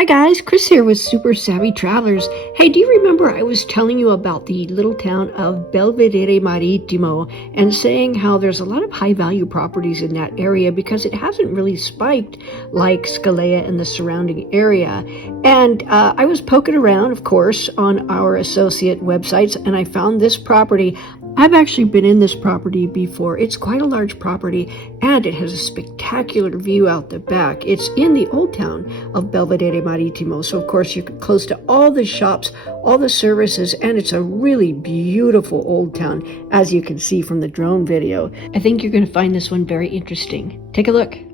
Hi guys, Chris here with Super Savvy Travelers. Hey, do you remember I was telling you about the little town of Belvedere Marittimo and saying how there's a lot of high value properties in that area because it hasn't really spiked like Scalea and the surrounding area. And I was poking around, of course, on our associate websites and I found this property. I've actually been in this property before. It's quite a large property and it has a spectacular view out the back. It's in the old town of Belvedere Marittimo. So of course you're close to all the shops, all the services, and it's a really beautiful old town, as you can see from the drone video. I think you're going to find this one very interesting. Take a look.